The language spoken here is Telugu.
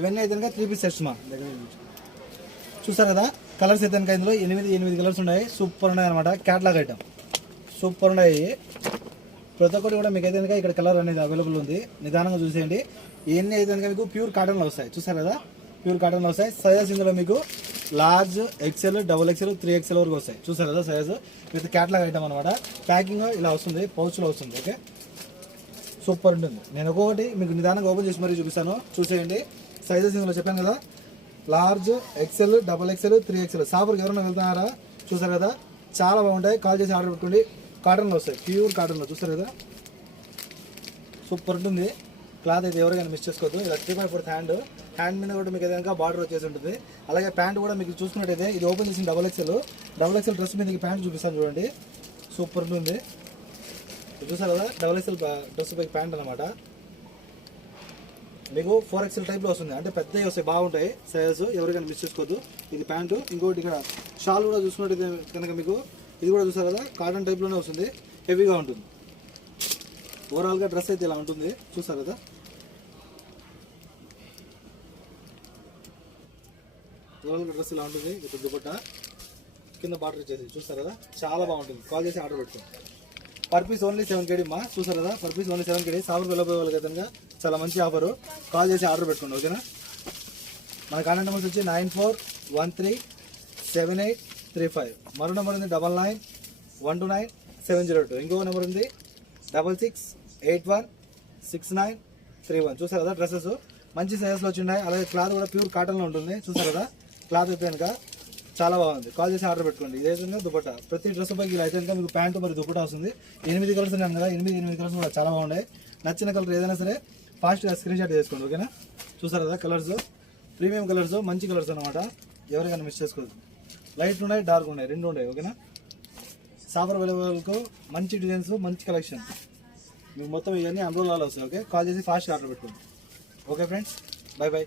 ఇవన్నీ అయితే 3 పీస్ సెట్స్ మా దగ్గర చూసారు కదా. కలర్స్ అయితే ఇందులో 8 కలర్స్ ఉన్నాయి. సూపర్ ఉన్నాయి అనమాట. క్యాట్లాగ్ ఐటమ్ సూపర్ ఉన్నాయి. ప్రతి ఒక్కటి కూడా మీకు అయితే ఇక్కడ కలర్ అనేది అవైలబుల్ ఉంది. నిదానంగా చూసేయండి. ఇవన్నీ అయితే మీకు ప్యూర్ కాటన్లో వస్తాయి. చూసారు కదా, ప్యూర్ కాటన్లో వస్తాయి. సైజెస్ ఇందులో మీకు large, XL, double XL, 3XL వరకు వస్తాయి. చూసారు కదా సైజు విత్ క్యాట్లాగ్ ఐటమ్ అనమాట. ప్యాకింగ్ ఇలా వస్తుంది, పౌచ్లో వస్తుంది. ఓకే, సూపర్ ఉంటుంది. నేను ఒక్కొక్కటి మీకు నిదానంగా ఓపెన్ చేసి మరీ చూపిస్తాను, చూసేయండి. సైజెస్ ఇందులో చెప్పాను కదా, large, XL, double XL, 3XL. షాపుకి ఎవరైనా వెళ్తున్నారా? చూసారు కదా, చాలా బాగుంటాయి. కాల్ చేసి ఆర్డర్ పెట్టుకోండి. కాటన్లో వస్తాయి, ప్యూర్ కాటన్లో. చూస్తారు కదా, సూపర్ ఉంటుంది. క్లాత్ అయితే ఎవరికైనా మిస్ చేసుకోవద్దు. ఇలా 3/4 హ్యాండ్ మీద కూడా మీకు ఏదైనా బార్డర్ వచ్చేసి ఉంటుంది. అలాగే ప్యాంట్ కూడా మీకు చూసుకున్నట్టయితే ఇది ఓపెన్ చేసిన డబల్ ఎక్సెల్ డ్రెస్ మీద ప్యాంట్ చూపిస్తాను చూడండి, సూపర్ ఉంటుంది. చూసారు కదా, డబల్ ఎక్సెల్ డ్రెస్ పైకి ప్యాంట్ అనమాట. మీకు 4XL టైప్లో వస్తుంది, అంటే పెద్దవి వస్తాయి, బాగుంటాయి సైజెస్. ఎవరికైనా మిస్ చేసుకోవద్దు. ఇది ప్యాంటు. ఇంకోటి ఇక్కడ షాల్ కూడా చూసుకున్నట్టయితే కనుక మీకు ఇది కూడా చూసారు కదా, కాటన్ టైప్లోనే వస్తుంది, హెవీగా ఉంటుంది. ఓవరాల్గా డ్రెస్ అయితే ఇలా ఉంటుంది. చూసారు కదా, ఓవరాల్గా డ్రెస్ ఇలా ఉంటుంది. ఇప్పుడు దుపట్టా కింద బార్డర్ వచ్చేసి చూస్తారు కదా, చాలా బాగుంటుంది. కాల్ చేసి ఆర్డర్ పెట్టుకోండి. పర్ పీస్ ఓన్లీ 7 KD మా. చూసారు కదా, పర్ పీస్ ఓన్లీ 7 KD. సాగుకు వెళ్ళబోయే వాళ్ళకి అయితే చాలా మంచి ఆఫరు. కాల్ చేసి ఆర్డర్ పెట్టుకోండి. ఓకేనా. మన కాంటాక్ట్ నెంబర్స్ వచ్చి 94137835. మరో నెంబర్ ఉంది 99129702. ఇంకో నెంబర్ ఉంది 66816931. చూసారు కదా, డ్రెస్సెస్ మంచి సైజెస్లో వచ్చినాయి. అలాగే క్లాత్ కూడా ప్యూర్ కాటన్లో ఉంటుంది. చూసారు కదా, క్లాత్ అయితే కనుక చాలా బాగుంది. కాల్ చేసి ఆర్డర్ పెట్టుకోండి. ఇదైతే దుపట్టా. ప్రతి డ్రెస్ పైకి ఇలా అయితే మీకు ప్యాంటు మరి దుపట్టా వస్తుంది. 8 కలర్స్ ఉన్నాను కదా, 8 కలర్స్ కూడా చాలా బాగున్నాయి. నచ్చిన కలర్ ఏదైనా సరే ఫాస్ట్గా స్క్రీన్ షాట్ చేసుకోండి. ఓకేనా. చూసారు కదా, కలర్స్ ప్రీమియం కలర్స్, మంచి కలర్స్ అనమాట. ఎవరికైనా మిస్ చేసుకోవద్దు. లైట్ ఉన్నాయి, డార్క్ ఉన్నాయి, రెండు ఉన్నాయి. ఓకేనా. సాఫర్ అవైలబుల్కు మంచి డిజైన్స్, మంచి కలెక్షన్. మీకు మొత్తం ఇవన్నీ అంబ్రోలాలో వస్తాయి. ఓకే, కాల్ చేసి ఫాస్ట్గా ఆర్డర్ పెట్టుకోండి. Okay friends, by.